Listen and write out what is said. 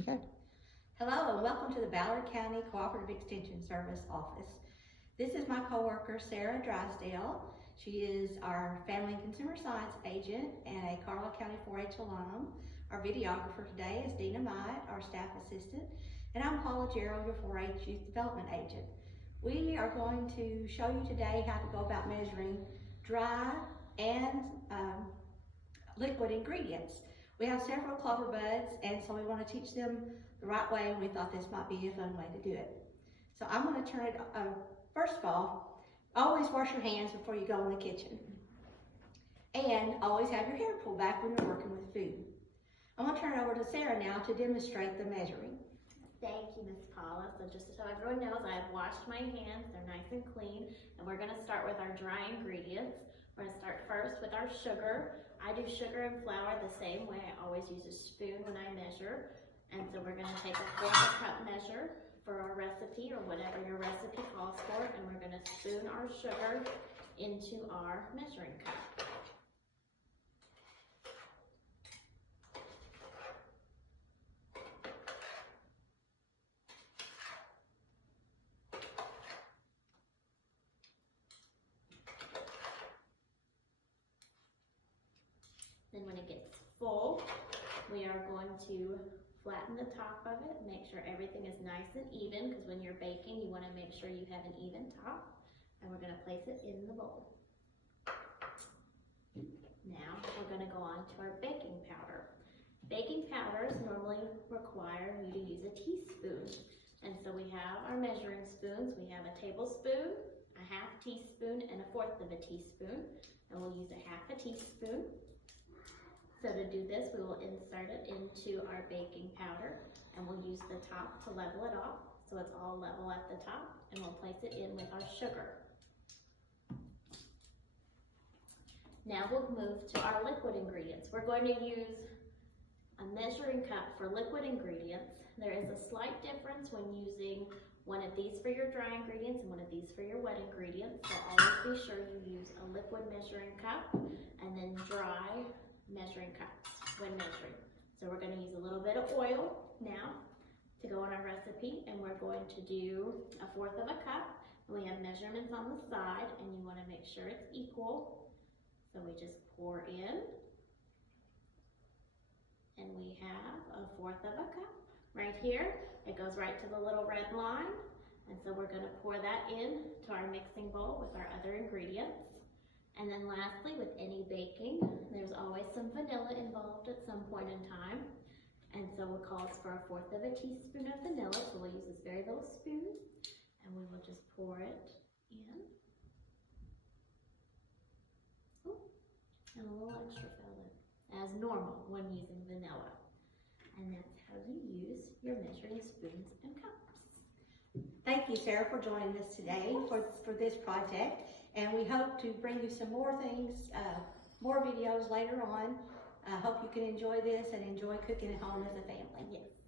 Okay. Hello and welcome to the Ballard County Cooperative Extension Service office. This is my coworker Sarah Drysdale. She is our Family and Consumer Science agent and a Carlisle County 4-H alum. Our videographer today is Dina Myatt, our staff assistant, and I'm Paula Gerald, your 4-H youth development agent. We are going to show you today how to go about measuring dry and liquid ingredients. We have several clover buds, and so we want to teach them the right way, and we thought this might be a fun way to do it. So I'm going to turn it, first of all, always wash your hands before you go in the kitchen. And always have your hair pulled back when you're working with food. I'm going to turn it over to Sarah now to demonstrate the measuring. Thank you, Ms. Paula. So just so everyone knows, I have washed my hands. They're nice and clean. And we're going to start with our dry ingredients. We're going to start first with our sugar. I do sugar and flour the same way. I always use a spoon when I measure. And so we're going to take a 1/4 cup measure for our recipe or whatever your recipe calls for. And we're going to spoon our sugar into our measuring cup. Then when it gets full, we are going to flatten the top of it, make sure everything is nice and even, because when you're baking, you want to make sure you have an even top. And we're going to place it in the bowl. Now we're going to go on to our baking powder. Baking powders normally require you to use a teaspoon. And so we have our measuring spoons. We have a tablespoon, a 1/2 teaspoon, and a 1/4 of a teaspoon. And we'll use a 1/2 teaspoon. So to do this, we will insert it into our baking powder, and we'll use the top to level it off so it's all level at the top, and we'll place it in with our sugar. Now we'll move to our liquid ingredients. We're going to use a measuring cup for liquid ingredients. There is a slight difference when using one of these for your dry ingredients and one of these for your wet ingredients. So always be sure you use a liquid measuring cup and then dry measuring cups when measuring. So we're going to use a little bit of oil now to go on our recipe, and we're going to do a 1/4 of a cup. And we have measurements on the side, and you want to make sure it's equal. So we just pour in, and we have a 1/4 of a cup right here. It goes right to the little red line, and so we're going to pour that in to our mixing bowl with our other ingredients. And then lastly, with any baking, there's always some vanilla involved at some point in time. And so it calls for a 1/4 of a teaspoon of vanilla. So we'll use this very little spoon, and we will just pour it in. Ooh, and a little extra fell in, as normal when using vanilla. And that's how you use your measuring spoons and cups. Thank you, Sarah, for joining us today for this project. And we hope to bring you some more things, more videos later on. I hope you can enjoy this and enjoy cooking at home as a family. Yes.